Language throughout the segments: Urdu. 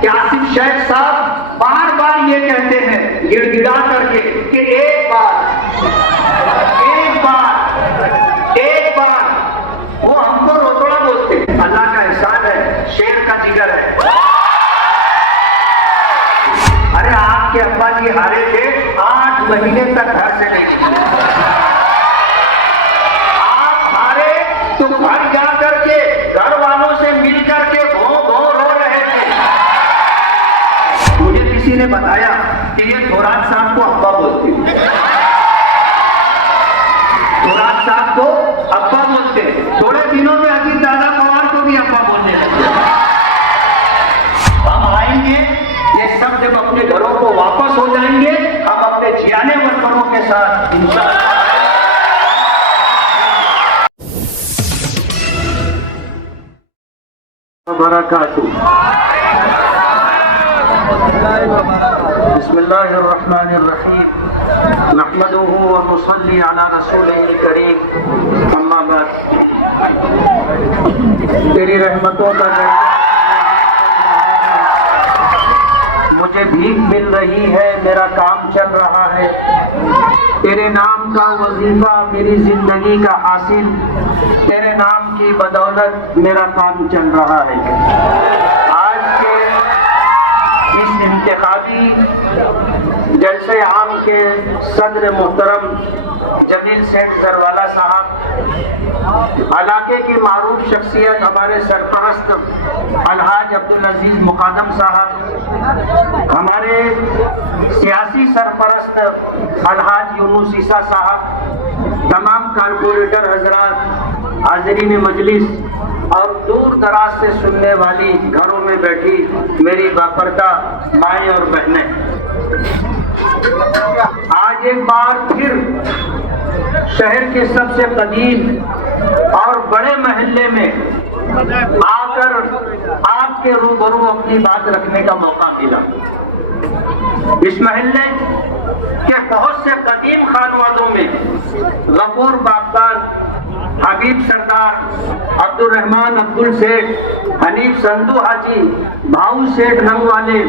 کہ آصف شیخ صاحب بار بار یہ کہتے ہیں گڑ گڑا کر کے کہ ایک بار وہ ہم کو روتوڑا بولتے ہیں. اللہ کا احسان ہے، شیر کا جگر ہے. ارے آپ کے ابا جی ہارے تھے، 8 مہینے تک گھر سے نہیں نکلے. آپ ہارے تو گھر جا کر کے گھر والوں سے مل کر کے بھو بھو رو رہے تھے. مجھے کسی نے بتایا کہ یہ تھورات صاحب کو ابا بولتے ہیں. تھورات صاحب کو ابا بولتے ہیں. تھوڑے دنوں میں اجیت دادا پوار کو بھی ابا بولنے لگے. ہم آئیں گے، یہ سب جب اپنے گھروں کو واپس ہو جائیں گے، ہم اپنے جیانے ورکروں کے ساتھ انشاءاللہ وبرکاتہ. بسم اللہ الرحمن الرحیم. نحمده ونصلی علی رسولہ الکریم. اما بعد. تیری رحمتوں کا مجھے بھیک مل رہی ہے، میرا کام چل رہا ہے. تیرے نام کا وظیفہ میری زندگی کا حاصل، تیرے نام کی بدولت میرا کام چل رہا ہے. آج کے اس انتخابی جلسے عام کے صدر محترم جمیل سیٹھ زروالا صاحب، علاقے کی معروف شخصیت ہمارے سرپرست الحاج عبدالعزیز مقادم صاحب، ہمارے سیاسی سرپرست الحاج یونس عیسیٰ صاحب، تمام کارپوریٹر حضرات، حاضرین مجلس اور دور دراز سے سننے والی گھروں میں بیٹھی میری باپردہ مائیں اور بہنیں، آج ایک بار پھر شہر کے سب سے قدیم اور بڑے محلے میں آ کر آپ کے روبرو اپنی بات رکھنے کا موقع ملا. اس محلے کے بہت سے قدیم خانوادوں میں غفور باغبان، حبیب سردار، عبد الرحمان عبدل سیٹھ، حنیف سندو حاجی، بھاؤ سیٹھ رنگ والے،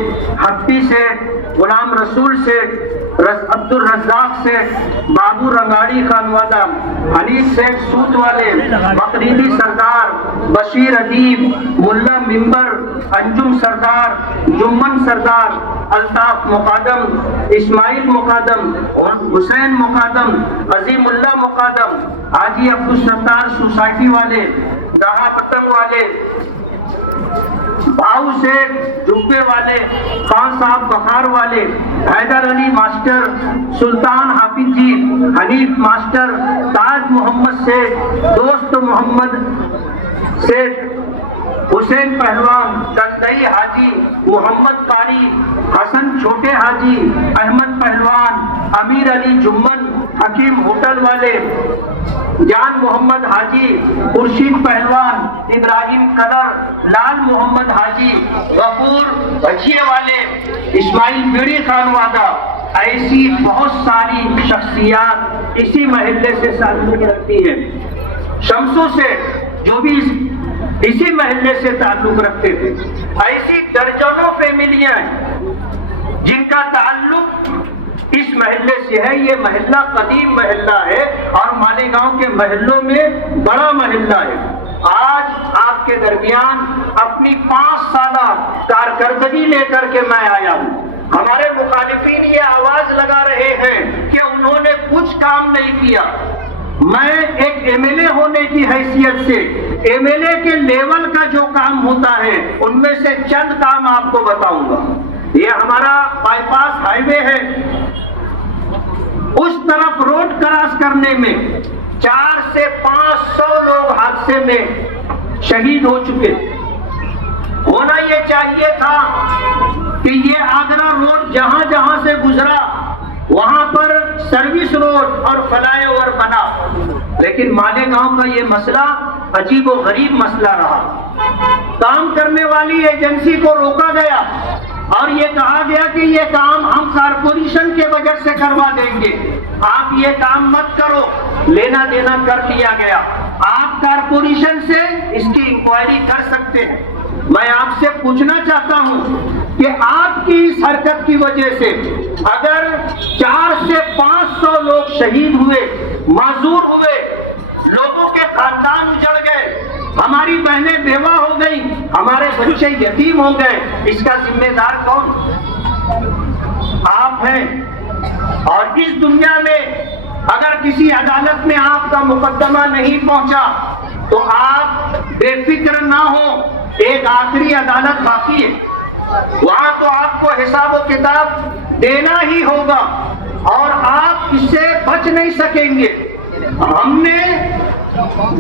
ہپی سیٹھ، غلام رسول سیٹھ، عبد الرزاق سیٹھ، بابو رنگاڑی خانوادہ، حنیف سیٹھ سوت والے، مقریبی سردار، بشیر ادیب، ملا ممبر، انجم سردار، جمن سردار، الطاف مقادم، اسماعیل مقادم، حسین مقادم، عظیم اللہ مقادم، حاجی عبدالستار سوسائٹی والے، دہا پتنگ والے، بھاؤ سیٹھ جبے والے، خان صاحب بخار والے، حیدر علی ماسٹر، سلطان حافظ جی، حنیف ماسٹر، تاج محمد سیٹھ، دوست محمد سیٹھ، حسین پہلوان، کندئی حاجی، محمد قاری، حسن چھوٹے حاجی، احمد پہلوان، امیر علی جمن، حکیم ہوٹل والے، جان محمد حاجی، خورشید پہلوان، ابراہیم قدر، لال محمد حاجی، غفور بھجیے والے، اسماعیل بیڑی خانوادہ، ایسی بہت ساری شخصیات اسی محلے سے تعلق رکھتی ہیں. شمسو سے جو بھی اسی محلے سے تعلق رکھتے تھے. ایسی درجنوں فیملیاں ہیں جن کا تعلق اس محلے سے ہے. یہ محلہ قدیم محلہ ہے اور مالیگاؤں کے محلوں میں بڑا محلہ ہے. آج آپ کے درمیان اپنی 5 سالہ کارکردگی لے کر کے میں آیا ہوں. ہمارے مخالفین یہ آواز لگا رہے ہیں کہ انہوں نے کچھ کام نہیں کیا. میں ایک ایم ایل اے ہونے کی حیثیت سے ایم ایل اے کے لیول کا جو کام ہوتا ہے ان میں سے چند کام آپ کو بتاؤں گا. یہ ہمارا بائی پاس ہائی وے ہے، اس طرف روڈ کراس کرنے میں 400 سے 500 لوگ حادثے میں شہید ہو چکے. ہونا یہ چاہیے تھا کہ یہ آگرہ روڈ جہاں جہاں سے گزرا وہاں پر سروس روڈ اور فلائی اوور بنا، لیکن مالیگاؤں کا یہ مسئلہ عجیب و غریب مسئلہ رہا. کام کرنے والی ایجنسی کو روکا گیا اور یہ کہا گیا کہ یہ کام ہم کارپوریشن کے بجٹ سے کروا دیں گے، آپ یہ کام مت کرو. لینا دینا کر لیا گیا. آپ کارپوریشن سے اس کی انکوائری کر سکتے ہیں میں آپ سے پوچھنا چاہتا ہوں کہ آپ کی اس حرکت کی وجہ سے اگر 400 سے 500 لوگ شہید ہوئے، معذور ہوئے، لوگوں کے خاندان اجڑ گئے، ہماری بہنیں بیوہ ہو گئی، ہمارے بچے یتیم ہو گئے، اس کا ذمہ دار کون؟ آپ ہیں۔ اور اس دنیا میں اگر کسی عدالت میں آپ کا مقدمہ نہیں پہنچا تو آپ بے فکر نہ ہو، ایک آخری عدالت باقی ہے، وہاں تو آپ کو حساب و کتاب دینا ہی ہوگا اور آپ اس سے بچ نہیں سکیں گے۔ ہم نے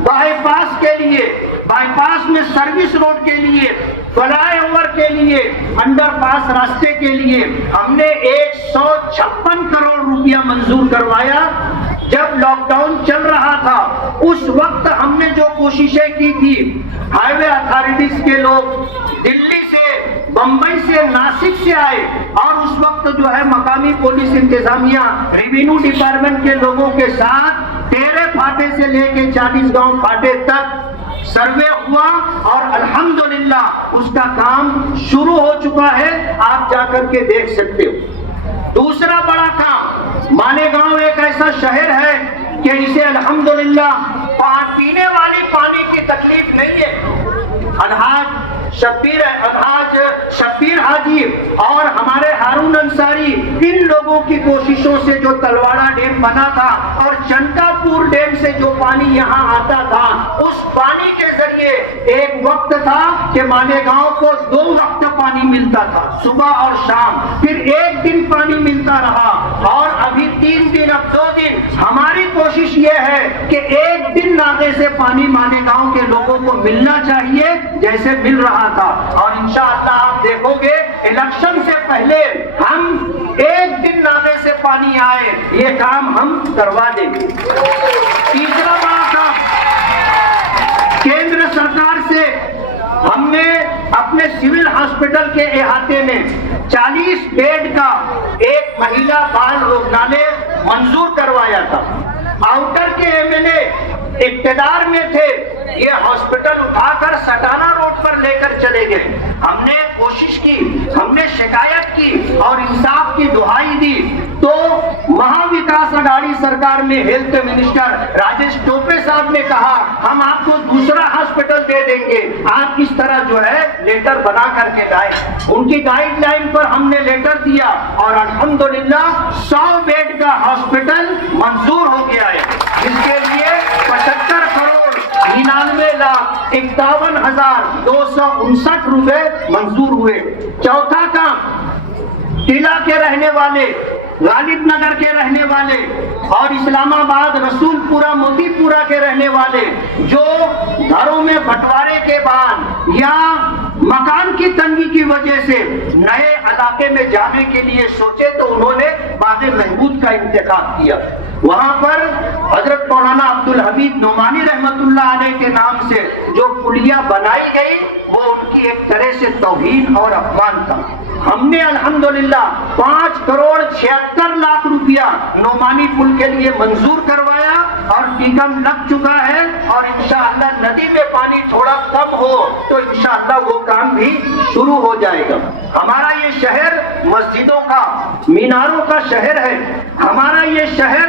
بائی پاس کے لیے، بائی پاس میں سروس روڈ کے لیے، فلائی اوور کے لیے، انڈر پاس راستے کے لیے ہم نے 156 کروڑ روپیہ منظور کروایا۔ جب لاک ڈاؤن چل رہا تھا اس وقت ہم نے جو کوششیں کی تھی، ہائی وے اتھارٹیز کے لوگ دلی سے، بمبئی سے، ناسک سے آئے اور اس وقت جو ہے مقامی پولیس انتظامیہ، ریوینیو ڈپارٹمنٹ کے لوگوں کے ساتھ 13 پھاٹے سے لے کے 40 گاؤں پھاٹے تک سروے ہوا اور الحمدللہ اس کا کام شروع ہو چکا ہے، آپ جا کر کے دیکھ سکتے ہو۔ دوسرا بڑا کام، مالیگاؤں ایک ایسا شہر ہے کہ اسے الحمدللہ پینے والی پانی کی تکلیف نہیں ہے۔ الحاج شبیر حاجی اور ہمارے ہارون انصاری، ان لوگوں کی کوششوں سے جو تلواڑا ڈیم بنا تھا اور چنکا پور ڈیم سے جو پانی یہاں آتا تھا، اس پانی کے ذریعے ایک وقت تھا کہ مالیگاؤں کو 2 وقت پانی ملتا تھا، صبح اور شام، پھر 1 دن پانی ملتا رہا اور ابھی 3 دن، اب 2 دن۔ ہماری کوشش یہ ہے کہ 1 دن ناغے سے پانی مالیگاؤں کے لوگوں کو ملنا چاہیے جیسے مل رہا تھا، اور انشاءاللہ آپ دیکھو گے الیکشن سے پہلے ہم 1 دن ناغے سے پانی آئے، یہ کام ہم کروا دیں گے۔ تیسرا بڑا کام، کیندر سرکار سے ہم نے اپنے سول ہاسپٹل کے احاطے میں 40 بیڈ کا ایک مہیلا بال روگنالے منظور کروایا تھا۔ آؤٹر کے ایم ایل اے اقتدار میں تھے، یہ ہاسپٹل اٹھا کر سٹانہ روڈ پر لے کر چلے گئے۔ ہم نے کوشش کی، ہم نے شکایت کی اور انصاف کی دہائی دی تو مہا وکاس اگاڑی سرکار میں ہیلتھ منسٹر راجیش ٹوپے صاحب نے کہا ہم آپ کو دوسرا ہاسپٹل دے دیں گے، آپ کس طرح جو ہے لیٹر بنا کر کے لائے۔ ان کی گائیڈ لائن پر ہم نے لیٹر دیا اور الحمدللہ 100 بیڈ کا ہاسپٹل منظور ہو گیا ہے، جس کے لیے 75 کروڑ 99,51,259 روپے منظور ہوئے۔ چوتھا کام، ٹیلا کے رہنے والے، غالب نگر کے رہنے والے اور اسلام آباد، رسول پورہ، موتی پورہ کے رہنے والے جو گھروں میں بٹوارے کے بعد یا مکان کی تنگی کی وجہ سے نئے علاقے میں جانے کے لیے سوچے تو انہوں نے باغ محمود کا انتخاب کیا۔ وہاں پر حضرت مولانا عبدالحمید نعمانی رحمت اللہ علیہ کے نام سے جو پلیاں بنائی گئی وہ ان کی ایک طرح سے توہین اور اپمان تھا۔ ہم نے الحمدللہ 5 کروڑ 76 لاکھ روپیہ نعمانی پل کے لیے منظور کروایا اور ٹیکم لگ چکا ہے، اور انشاءاللہ ندی میں پانی تھوڑا کم ہو تو انشاءاللہ وہ کام بھی شروع ہو جائے گا۔ ہمارا یہ شہر مسجدوں کا، میناروں کا شہر ہے، ہمارا یہ شہر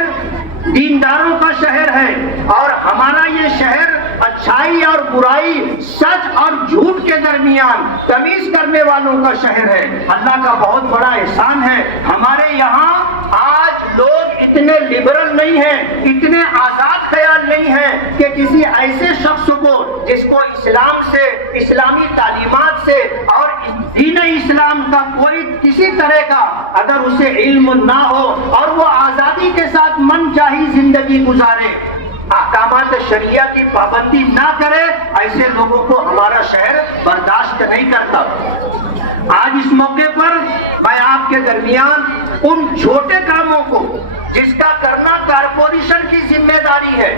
دینداروں کا شہر ہے، اور ہمارا یہ شہر اچھائی اور برائی، سچ اور جھوٹ کے درمیان تمیز کرنے والوں کا شہر ہے۔ اللہ کا بہت بڑا احسان ہے، ہمارے یہاں آج لوگ اتنے لبرل نہیں ہیں، اتنے آزاد خیال نہیں ہیں کہ کسی ایسے شخص کو جس کو اسلام سے، اسلامی تعلیمات سے اور دین اسلام کا کوئی کسی طرح کا اگر اسے علم نہ ہو اور وہ آزادی کے ساتھ من چاہی زندگی گزارے، احکامات شریعہ کی پابندی نہ کرے، ایسے لوگوں کو ہمارا شہر برداشت نہیں کرتا۔ آج اس موقع پر میں آپ کے درمیان ان چھوٹے کاموں کو جس کا کرنا کارپوریشن کی ذمہ داری ہے،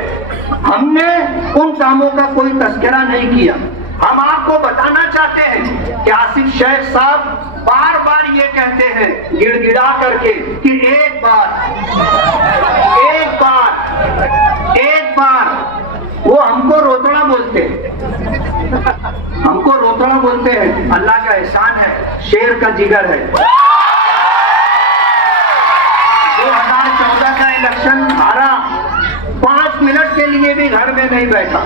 ہم نے ان کاموں کا کوئی تذکرہ نہیں کیا۔ ہم آپ کو بتانا چاہتے ہیں کہ آصف شیخ صاحب بار بار یہ کہتے ہیں گڑ گڑا کر کے کہ ایک بار وہ ہم کو روتڑا بولتے ہیں، ہم کو روتڑا بولتے ہیں۔ اللہ کا احسان ہے، شیر کا جگر ہے۔ 2014 کا الیکشن ہارا، 5 منٹ کے لیے بھی گھر میں نہیں بیٹھا،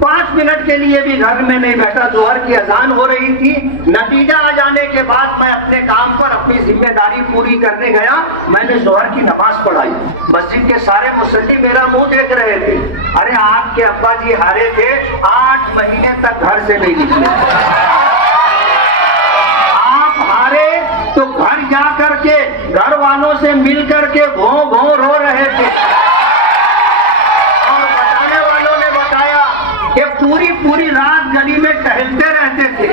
5 منٹ کے لیے بھی گھر میں نہیں بیٹھا۔ ظہر کی اذان ہو رہی تھی، نتیجہ آ جانے کے بعد میں اپنے کام پر اپنی ذمہ داری پوری کرنے گیا۔ میں نے ظہر کی نماز پڑھائی، مسجد کے سارے مصلی میرا منہ دیکھ رہے تھے۔ ارے آپ کے ابا جی ہارے تھے، 8 مہینے تک گھر سے نہیں نکلے۔ آپ ہارے تو گھر جا کر کے گھر والوں سے مل کر کے بھوں بھوں رو رہے تھے، اور بتانے والوں نے بتایا کہ پوری رات گلی میں ٹہلتے رہتے تھے،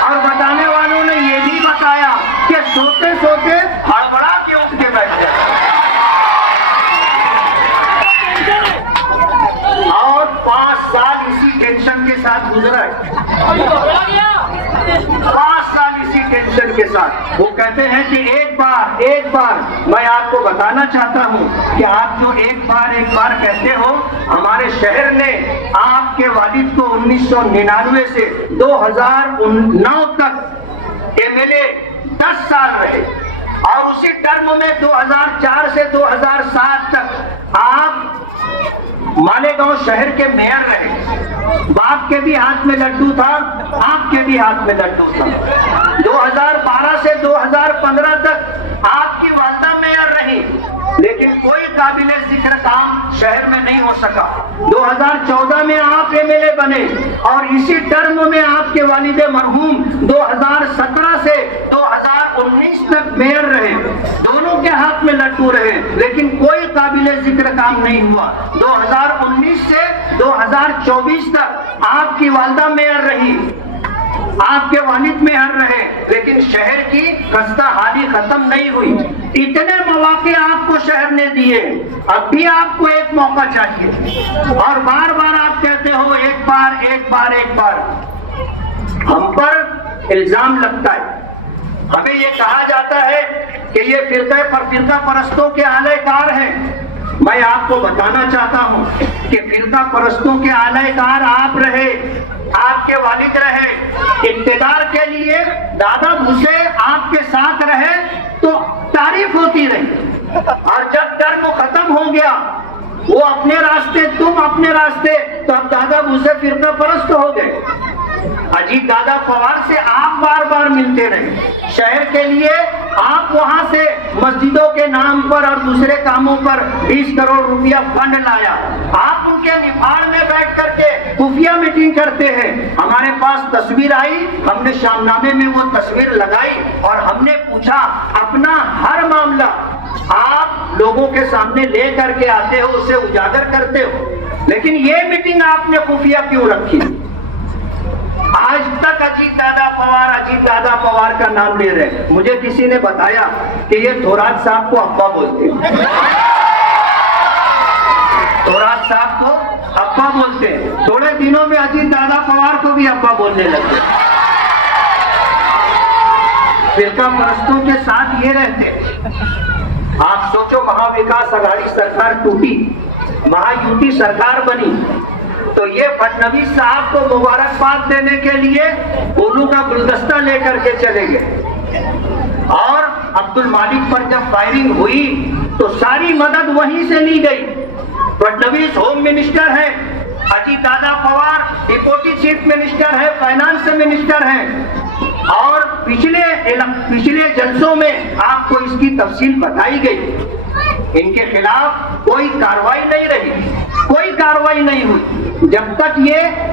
اور بتانے والوں نے یہ بھی بتایا کہ سوتے سوتے ہڑبڑا کے اٹھ کے بیٹھ گئے۔ اور 5 سال اسی ٹینشن کے ساتھ گزرا ہے، 5 سال اسی ٹینشن کے ساتھ۔ وہ کہتے ہیں کہ ایک بار میں آپ کو بتانا چاہتا ہوں کہ آپ جو ایک بار کہتے ہو، ہمارے شہر نے آپ کے والد کو 1999 سے 2009 تک MLA 10 سال رہے، اور اسی ٹرم میں 2004 سے 2007 تک آپ مالیگاؤں شہر کے میئر رہے۔ باپ کے بھی ہاتھ میں لڈو تھا، آپ کے بھی ہاتھ میں لڈو تھا۔ 2012 سے 2015 تک آپ کی والدہ میئر رہی، لیکن کوئی قابل ذکر کام شہر میں نہیں ہو سکا۔ 2014 میں آپ MLA بنے، اور اسی ٹرم میں آپ کے والد مرحوم 2017 سے 2019 تک میئر رہے۔ دونوں کے ہاتھ میں لڈو رہے، لیکن کوئی قابل ذکر کام نہیں ہوا۔ 2019 سے 2024 تک آپ کی والدہ میئر رہی، آپ کے والد میئر رہے، لیکن شہر کی خستہ حالی ختم نہیں ہوئی۔ اتنے مواقع آپ کو شہر نے دیے، اب بھی آپ کو ایک موقع چاہیے، اور بار بار آپ کہتے ہو ایک بار۔ ہم پر الزام لگتا ہے، ہمیں یہ کہا جاتا ہے کہ یہ فرقہ پرستوں کے اعلی کار ہیں۔ میں آپ کو بتانا چاہتا ہوں کہ فرقہ پرستوں کے اعلی کار آپ رہے، آپ کے والد رہے۔ اقتدار کے لیے دادا بھوسے آپ کے ساتھ رہے تو تعریف ہوتی رہی، اور جب ٹرم ختم ہو گیا، وہ اپنے راستے تم اپنے راستے، تو اب دادا بھوسے فرقہ پرست ہو گئے۔ اجیت دادا پوار سے آپ بار بار ملتے رہے، شہر کے لیے آپ وہاں سے مسجدوں کے نام پر اور دوسرے کاموں پر 20 کروڑ روپیہ فنڈ لایا۔ آپ ان کے نفاڑ میں بیٹھ کر کے خفیہ میٹنگ کرتے ہیں۔ ہمارے پاس تصویر آئی، ہم نے شام نامے میں وہ تصویر لگائی، اور ہم نے پوچھا اپنا ہر معاملہ آپ لوگوں کے سامنے لے کر کے آتے ہو، اسے اجاگر کرتے ہو، لیکن یہ میٹنگ آپ نے خفیہ کیوں رکھی؟ آج تک اجیت دادا پوار کا نام لے رہے۔ مجھے کسی نے بتایا کہ یہ تھورات صاحب کو ابا بولتے ہیں، تھورات صاحب کو ابا بولتے ہیں۔ تھوڑے دنوں میں اجیت دادا پوار کو بھی ابا بولنے لگے۔ فرقہ پرستوں کے ساتھ یہ رہتے۔ آپ سوچو، مہا وکاس اگاڑی سرکار ٹوٹی، مہا یوتی سرکار بنی، تو یہ فڈنویس صاحب کو مبارکباد دینے کے لیے پھولوں کا گلدستہ لے کر کے چلے گئے، اور عبد المالک پر جب فائرنگ ہوئی تو ساری مدد وہیں سے لی گئی۔ فڈنویس ہوم منسٹر ہے، اجیت دادا پوار ڈپٹی چیف منسٹر ہے، فائنانس منسٹر ہے، اور پچھلے جلسوں میں آپ کو اس کی تفصیل بتائی گئی۔ ان کے خلاف کوئی کارروائی نہیں رہی، کوئی کارروائی نہیں ہوئی، جب تک یہ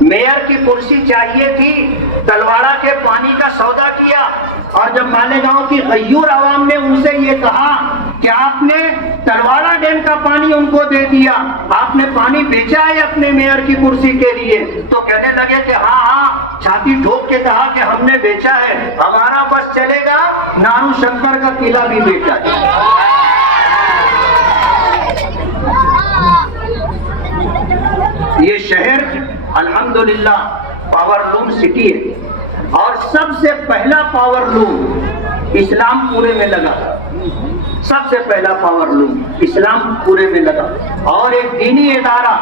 میئر کی کرسی چاہیے تھی، تلواڑہ کے پانی کا سودا کیا، اور جب مالیگاؤں کی غیور عوام نے ان سے یہ کہا کہ آپ نے تلواڑہ ڈیم کا پانی ان کو دے دیا، آپ نے پانی بیچا ہے اپنے میئر کی کرسی کے لیے، تو کہنے لگے کہ ہاں، چھاتی ٹھوک کے کہا کہ ہم نے بیچا ہے، ہمارا بس چلے گا، نارو شنکر کا قلعہ بھی بیچا ہے۔ یہ شہر الحمدللہ پاور لوم سٹی ہے، اور سب سے پہلا پاور لوم اسلام پورے میں لگا، سب سے پہلا پاور لوم اسلام پورے میں لگا، اور ایک دینی ادارہ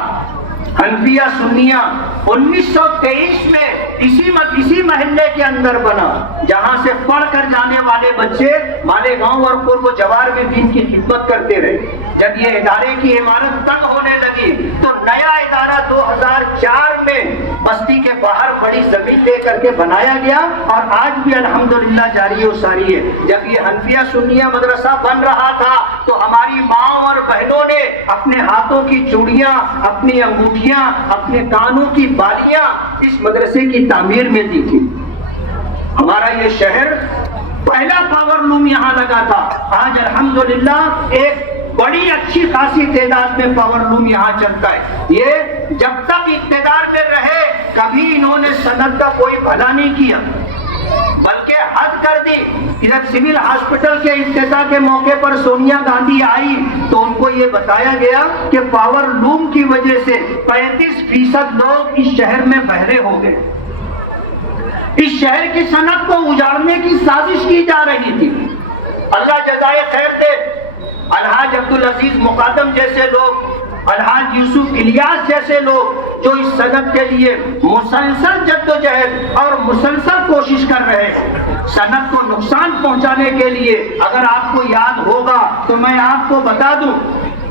حنفیہ سنیہ 1923 میں اسی محلے کے اندر بنا، جہاں سے پڑھ کر جانے والے بچے مالیگاؤں اور قرب و جوار میں دین کی خدمت کرتے رہے۔ جب یہ ادارے کی عمارت تنگ ہونے لگی تو نیا ادارہ 2004 میں بستی کے باہر بڑی زمین لے کر کے بنایا گیا، اور آج بھی الحمدللہ جاری و ساری ہے۔ جب یہ حنفیہ سنیہ مدرسہ بن رہا تھا تو ہماری ماؤں اور بہنوں نے اپنے ہاتھوں کی چوڑیاں، اپنی انگوٹھیاں، اپنے کانوں کی بالیاں اس مدرسے کی تعمیر میں دی تھی۔ ہمارا یہ شہر پہلا پاور لوم یہاں لگا تھا، آج الحمدللہ ایک بڑی اچھی خاصی تعداد میں پاور لوم یہاں چلتا ہے۔ یہ جب تک اقتدار میں رہے کبھی انہوں نے صنعت کا کوئی بھلا نہیں کیا، بلکہ حد کر دی۔ جب سول ہاسپٹل کے افتتاح کے موقع پر سونیا گاندھی آئی تو ان کو یہ بتایا گیا کہ پاور لوم کی وجہ سے 35% لوگ اس شہر میں بہرے ہو گئے۔ اس شہر کی صنعت کو اجاڑنے کی سازش کی جا رہی تھی۔ اللہ جزائے خیر دے، الحاج عبدالعزیز مقدم جیسے لوگ، الحاج یوسف الیاس جیسے لوگ جو اس صنعت کے لیے مسلسل جدوجہد اور مسلسل کوشش کر رہے ہیں، صنعت کو نقصان پہنچانے کے لیے۔ اگر آپ کو یاد ہوگا تو میں آپ کو بتا دوں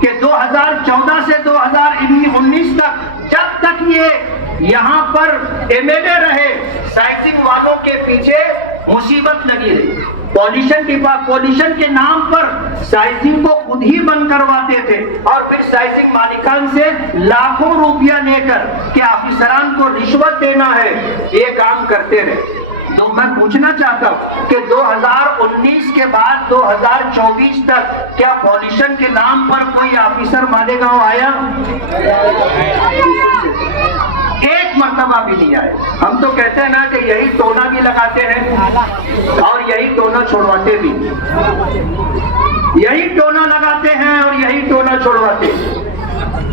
کہ 2014 سے 2019 تک جب تک یہ یہاں پر MLA رہے، سائزنگ والوں کے پیچھے مصیبت لگی رہی۔ پولیشن کے نام پر سائزنگ کو خود ہی بند کرواتے تھے، اور پھر سائزنگ مالکان سے لاکھوں روپیہ لے کر کہ آفیسران کو رشوت دینا ہے، یہ کام کرتے رہے۔ تو میں پوچھنا چاہتا ہوں کہ 2019 کے بعد 2024 تک کیا پولیشن کے نام پر کوئی آفیسر مالیگاؤں آیا؟ ایک مرتبہ بھی نہیں آئے۔ ہم تو کہتے ہیں نا کہ یہی ٹونا بھی لگاتے ہیں اور یہی ٹونا چھوڑواتے بھی، یہی ٹونا لگاتے ہیں اور یہی ٹونا چھوڑواتے ہیں۔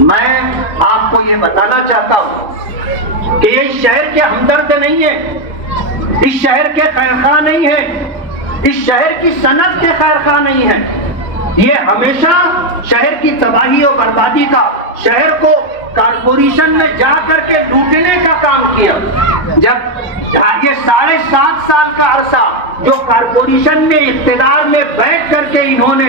میں آپ کو یہ بتانا چاہتا ہوں کہ یہ شہر کے ہمدرد نہیں ہے، اس شہر کے خیرخواہ نہیں ہے، اس شہر کی صنعت کے خیرخواہ نہیں ہے۔ یہ ہمیشہ شہر کی تباہی اور بربادی کا، شہر کو کارپوریشن میں جا کر کے لوٹنے کا کام کیا۔ جب یہ 7.5 سال کا عرصہ جو کارپوریشن میں اقتدار میں بیٹھ کر کے انہوں نے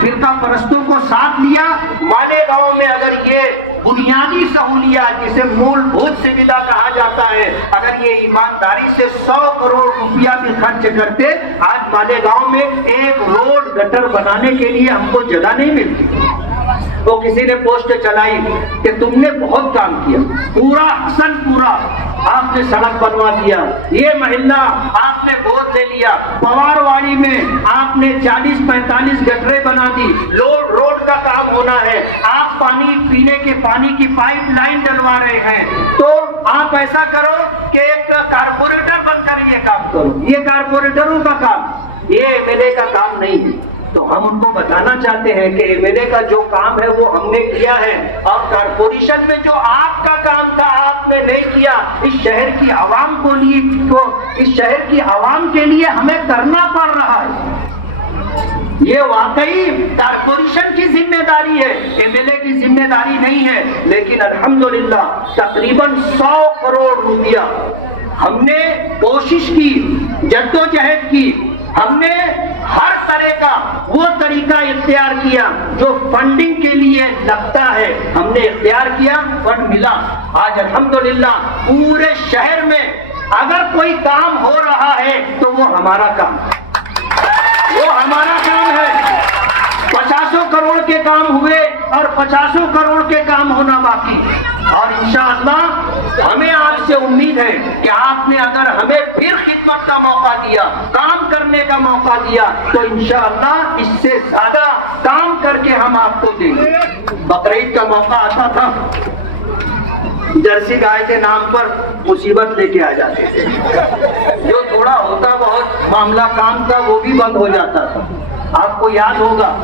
فرقہ پرستوں کو ساتھ لیا، مالیگاؤں میں اگر یہ بنیادی سہولیات جسے مول بھوت سویدھا کہا جاتا ہے، اگر یہ ایمانداری سے 100 کروڑ روپیہ بھی خرچ کرتے، آج مالیگاؤں میں ایک روڈ گٹر بنانے کے لیے ہم کو جگہ نہیں ملتی۔ تو کسی نے پوسٹ چلائی کہ تم نے بہت کام کیا، پورا حسن پورا آپ نے سڑک بنوا دیا، یہ محلہ آپ نے گود لے لیا، پوار واڑی میں آپ نے 40-45 گٹریں بنا دی، روڈ کا کام ہونا ہے، آپ پانی پینے کے پانی کی پائپ لائن ڈلوا رہے ہیں، تو آپ ایسا کرو کہ ایک کارپوریٹر بن کر یہ کام کرو۔ یہ کارپوریٹروں کا کام، یہ MLA کا کام نہیں ہے۔ تو ہم ان کو بتانا چاہتے ہیں کہ MLA کا جو کام ہے وہ ہم نے کیا ہے، اور کارپوریشن میں جو آپ کا کام تھا آپ نے نہیں کیا۔ اس شہر کی عوام اس شہر کی عوام کے لیے ہمیں کرنا پڑ رہا ہے۔ یہ واقعی کارپوریشن کی ذمہ داری ہے، MLA کی ذمہ داری نہیں ہے۔ لیکن الحمدللہ تقریباً 100 کروڑ روپیہ ہم نے کوشش کی، جدوجہد کی، ہم نے ہر طرح کا وہ طریقہ اختیار کیا جو فنڈنگ کے لیے لگتا ہے، ہم نے اختیار کیا، فنڈ ملا۔ آج الحمدللہ پورے شہر میں اگر کوئی کام ہو رہا ہے تو وہ ہمارا کام ہے، وہ ہمارا کام ہے۔ 50 کروڑ کے کام ہوئے اور 50 کروڑ کے کام ہونا باقی، اور انشاءاللہ ہمیں آپ سے امید ہے کہ آپ نے اگر ہمیں پھر خدمت کا موقع دیا، کام کرنے کا موقع دیا، تو انشاءاللہ اس سے زیادہ کام کر کے ہم آپ کو دیں گے۔ بقرعید کا موقع آتا تھا، جرسی گائے کے نام پر مصیبت لے کے آ جاتے تھے، جو تھوڑا ہوتا بہت معاملہ کام تھا وہ بھی بند ہو جاتا تھا۔ آپ کو یاد ہوگا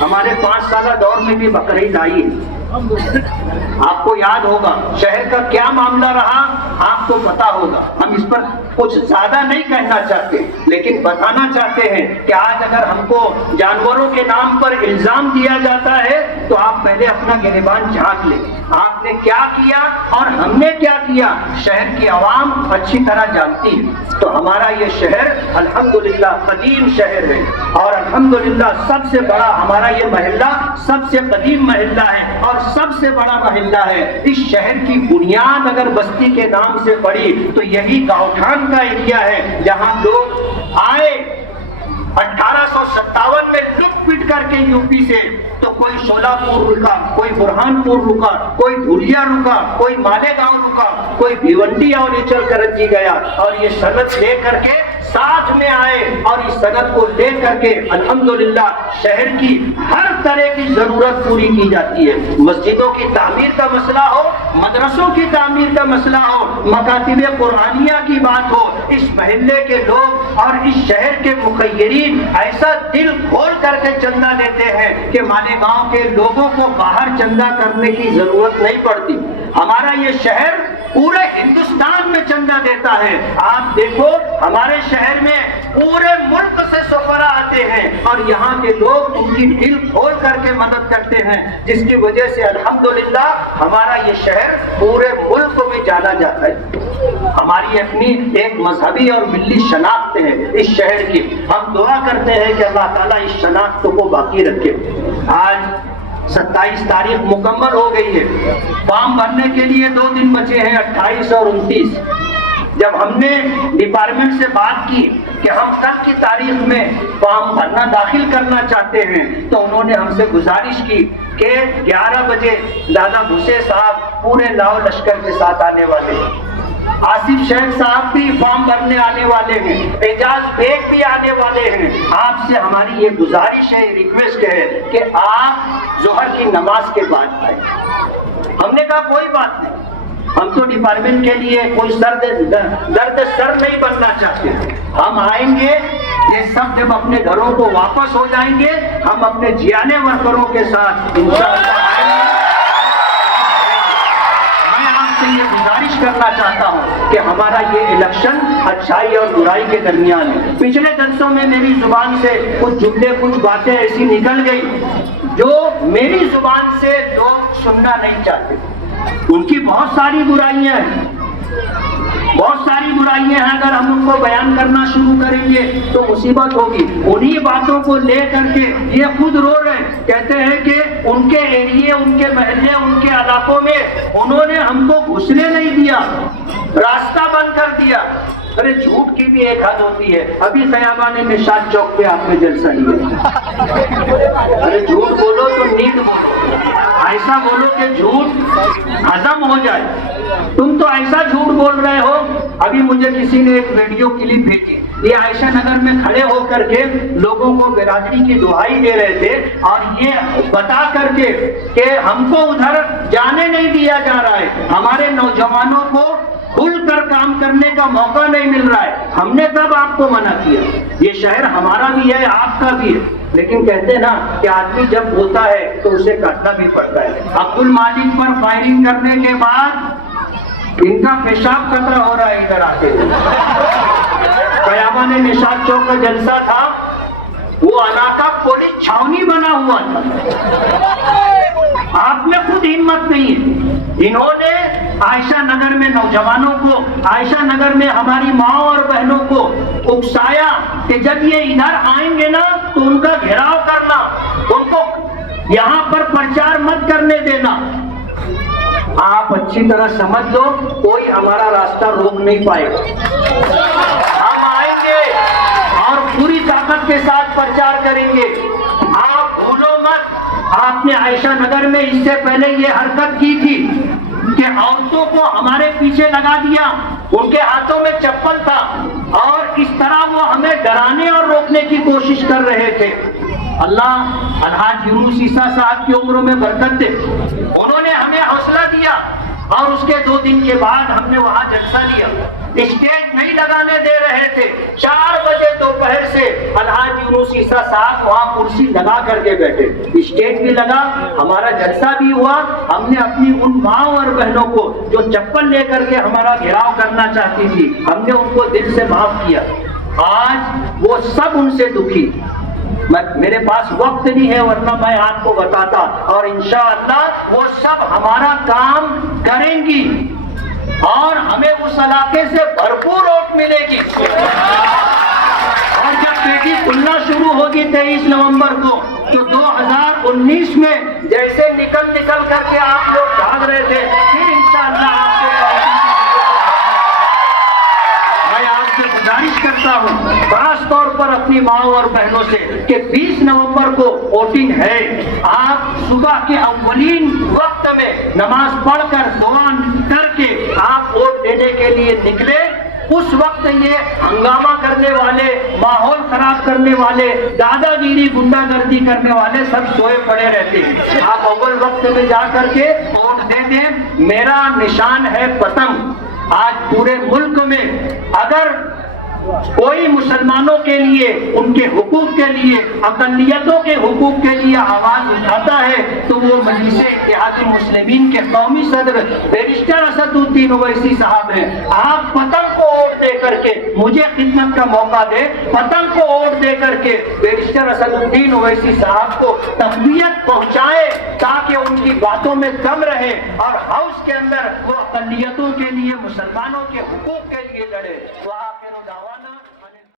ہمارے 5 سالہ دور میں بھی بقرعید آئی ہے، آپ کو یاد ہوگا شہر کا کیا معاملہ رہا، آپ کو پتا ہوگا. ہم اس پر کچھ زیادہ نہیں کہنا چاہتے، لیکن بتانا چاہتے ہیں کہ آج اگر ہم کو جانوروں کے نام پر الزام دیا جاتا ہے تو آپ پہلے اپنا گریبان جھانک لیں. آپ نے کیا کیا اور ہم نے کیا کیا، شہر کی عوام اچھی طرح جانتی ہے. تو ہمارا یہ شہر الحمدللہ قدیم شہر ہے، اور الحمدللہ سب سے بڑا ہمارا یہ محلہ سب سے قدیم محلہ ہے اور سب سے بڑا محلہ ہے. اس شہر کی بنیاد اگر بستی کے نام سے پڑی تو یہی گاؤٹھان کا ایریا ہے جہاں لوگ آئے 1857 میں لٹ پٹ کر کے یو پی سے. تو کوئی شولہ پور رکا، کوئی برہان پور رکا، کوئی دھولیا رکا، کوئی مالیگاؤں رکا، کوئی بھیونڈی اور اچل کرنجی گیا، اور یہ صنعت لے کر کے ساتھ میں آئے، اور اس صنعت کو لے کر کے الحمدللہ شہر کی ہر طرح کی ضرورت پوری کی جاتی ہے. مسجدوں کی تعمیر کا مسئلہ ہو، مدرسوں کی تعمیر کا مسئلہ ہو، مکاتب قرآنیہ کی بات ہو، اس محلے کے لوگ اور اس شہر کے مخیرین ایسا دل کھول کر کے چندہ دیتے ہیں کہ مالیگاؤں کے لوگوں کو باہر چندہ کرنے کی ضرورت نہیں پڑتی. ہمارا یہ شہر پورے ہندوستان میں چندہ دیتا ہے. آپ دیکھو ہمارے شہر میں پورے ملک سے سفراء آتے ہیں اور یہاں کے لوگ ان کی دل کھول کر کے مدد کرتے ہیں، جس کی وجہ سے الحمدللہ ہمارا یہ شہر پورے ملک میں جانا جاتا ہے. ہماری اپنی ایک مذہبی اور ملی شناخت ہے اس شہر کی. ہم دعا کرتے ہیں کہ اللہ تعالیٰ اس شناخت کو باقی رکھے. آج 27 تاریخ مکمل ہو گئی ہے، فارم بھرنے کے لیے 2 دن بچے ہیں، 28 اور 29. جب ہم نے ڈپارٹمنٹ سے بات کی کہ ہم کل کی تاریخ میں فارم بھرنا داخل کرنا چاہتے ہیں تو انہوں نے ہم سے گزارش کی کہ 11 بجے دادا بھوسے صاحب پورے لاؤ لشکر کے ساتھ آنے والے ہیں، آصف شیخ صاحب بھی فارم بھرنے آنے والے ہیں، اعجاز بیگ بھی آنے والے ہیں. آپ سے ہماری یہ گزارش ہے، ریکویسٹ ہے کہ آپ ظہر کی نماز کے بعد آئیں. ہم نے کہا کوئی بات نہیں، ہم تو ڈپارٹمنٹ کے لیے کوئی درد سر نہیں بننا چاہتے. ہم آئیں گے، یہ سب جب اپنے گھروں کو واپس ہو جائیں گے ہم اپنے جیانے ورکروں کے ساتھ انشاءاللہ آئیں گے. میں آپ سے یہ گزارش کرنا چاہتا ہوں کہ ہمارا یہ الیکشن اچھائی اور برائی کے درمیان ہے. پچھلے جلسوں میں میری زبان سے کچھ جملے کچھ باتیں ایسی نکل گئی جو میری زبان سے لوگ سننا نہیں چاہتے. ان کی بہت ساری برائیاں ہیں، بہت ساری برائیاں ہیں. اگر ہم ان کو بیان کرنا شروع کریں گے تو مصیبت ہوگی. انہی باتوں کو لے کر کے یہ خود رو رہے ہیں، کہتے ہیں کہ ان کے ایریے، ان کے محلے، ان کے علاقوں میں انہوں نے ہم کو گھسنے نہیں دیا، راستہ بند کر دیا. ارے جھوٹ کی بھی ایک حد ہوتی ہے. ابھی خیابان نشاط چوک پہ آپ نے جلسہ لیا، ارے جھوٹ بولو تو نیند بولو، ایسا بولو کہ جھوٹ ہضم ہو جائے. تم تو ایسا جھوٹ بول رہے ہو. ابھی مجھے کسی نے ایک ویڈیو کلپ بھیجی، یہ عائشہ نگر میں کھڑے ہو کر کے لوگوں کو برادری کی دعائی دے رہے تھے اور یہ بتا کر کے کہ ہم کو ادھر جانے نہیں دیا جا رہا ہے، ہمارے نوجوانوں کو کھل کر کام کرنے کا موقع نہیں مل رہا ہے. ہم نے کب آپ کو منع کیا؟ یہ شہر ہمارا بھی ہے، آپ کا بھی ہے. لیکن کہتے ہیں نا کہ آدمی جب ہوتا ہے تو اسے کاٹنا بھی پڑتا ہے. عبد المالک پر فائرنگ کرنے کے بعد ان کا پیشاب قطرہ ہو رہا ہے ادھر آتے ہوئے. قیابان نشاط چوک کا جلسہ تھا، وہ علاقہ پولیس چھاونی بنا ہوا تھا. آپ میں خود ہمت نہیں ہے. انہوں نے عائشہ نگر میں نوجوانوں کو، عائشہ نگر میں ہماری ماں اور بہنوں کو اکسایا کہ جب یہ ادھر آئیں گے نا تو ان کا گھیراؤ کرنا، ان کو یہاں پر پرچار مت کرنے دینا. آپ اچھی طرح سمجھ لو کوئی ہمارا راستہ روک نہیں پائے گا. ہم آئیں گے اور پوری طاقت کے ساتھ پرچار کریں گے. آپ بھولو مت، آپ نے عائشہ نگر میں اس سے پہلے یہ حرکت کی تھی کہ عورتوں کو ہمارے پیچھے لگا دیا، ان کے ہاتھوں میں چپل تھا اور اس طرح وہ ہمیں ڈرانے اور روکنے کی کوشش کر رہے تھے. اللہ الحاج یونس عیسیٰ صاحب کی عمروں میں برکت دے، انہوں نے ہمیں حوصلہ دیا اور اس کے 2 دن کے بعد ہم نے وہاں جلسہ لیا. اسٹیج نہیں لگانے دے رہے تھے. 4 بجے دوپہر سے الحاج یونس عیسیٰ صاحب وہاں کرسی لگا کر کے بیٹھے. اسٹیج بھی لگا, ہمارا جلسہ بھی ہوا. ہم نے اپنی ان ماؤں اور بہنوں کو جو چپل لے کر کے ہمارا گھیراؤ کرنا چاہتی تھی, ہم نے ان کو دل سے معاف کیا. آج وہ سب ان سے دکھی. میرے پاس وقت نہیں ہے ورنہ میں آپ کو بتاتا, اور انشاءاللہ وہ سب ہمارا کام کریں گی اور ہمیں اس علاقے سے بھرپور ووٹ ملے گی. اور جب پیٹی کھلنا شروع ہوگی 23 نومبر کو, تو 2019 میں جیسے نکل کر کے آپ لوگ بھاگ رہے تھے, پھر انشاءاللہ آپ کے میں آپ سے گزارش کرتا ہوں خاص طور پر اپنی ماؤں اور بہنوں سے کہ 20 نومبر کو ووٹنگ ہے. آپ صبح کے اولین وقت میں نماز پڑھ کر دعا کر کے آپ ووٹ دینے کے لیے نکلے. اس وقت یہ ہنگامہ کرنے والے, ماحول خراب کرنے والے, دادا گیری گنڈا گردی کرنے والے سب سوئے پڑے رہتے ہیں. آپ اول وقت میں جا کر کے ووٹ دے دیں. میرا نشان ہے پتنگ. آج پورے ملک میں اگر کوئی مسلمانوں کے لیے, ان کے حقوق کے لیے, اقلیتوں کے حقوق کے لیے آواز اٹھاتا ہے تو وہ مجلس اتحاد المسلمین کے قومی صدر بیرسٹر اسد الدین اویسی صاحب ہیں. آپ پتنگ کو ووٹ دے کر کے مجھے خدمت کا موقع دے, پتنگ کو ووٹ دے کر کے بیرسٹر اسد الدین اویسی صاحب کو تقویت پہنچائے تاکہ ان کی باتوں میں کم رہے اور ہاؤس کے اندر وہ اقلیتوں کے لیے, مسلمانوں کے حقوق کے لیے لڑے. وآخر دعوانا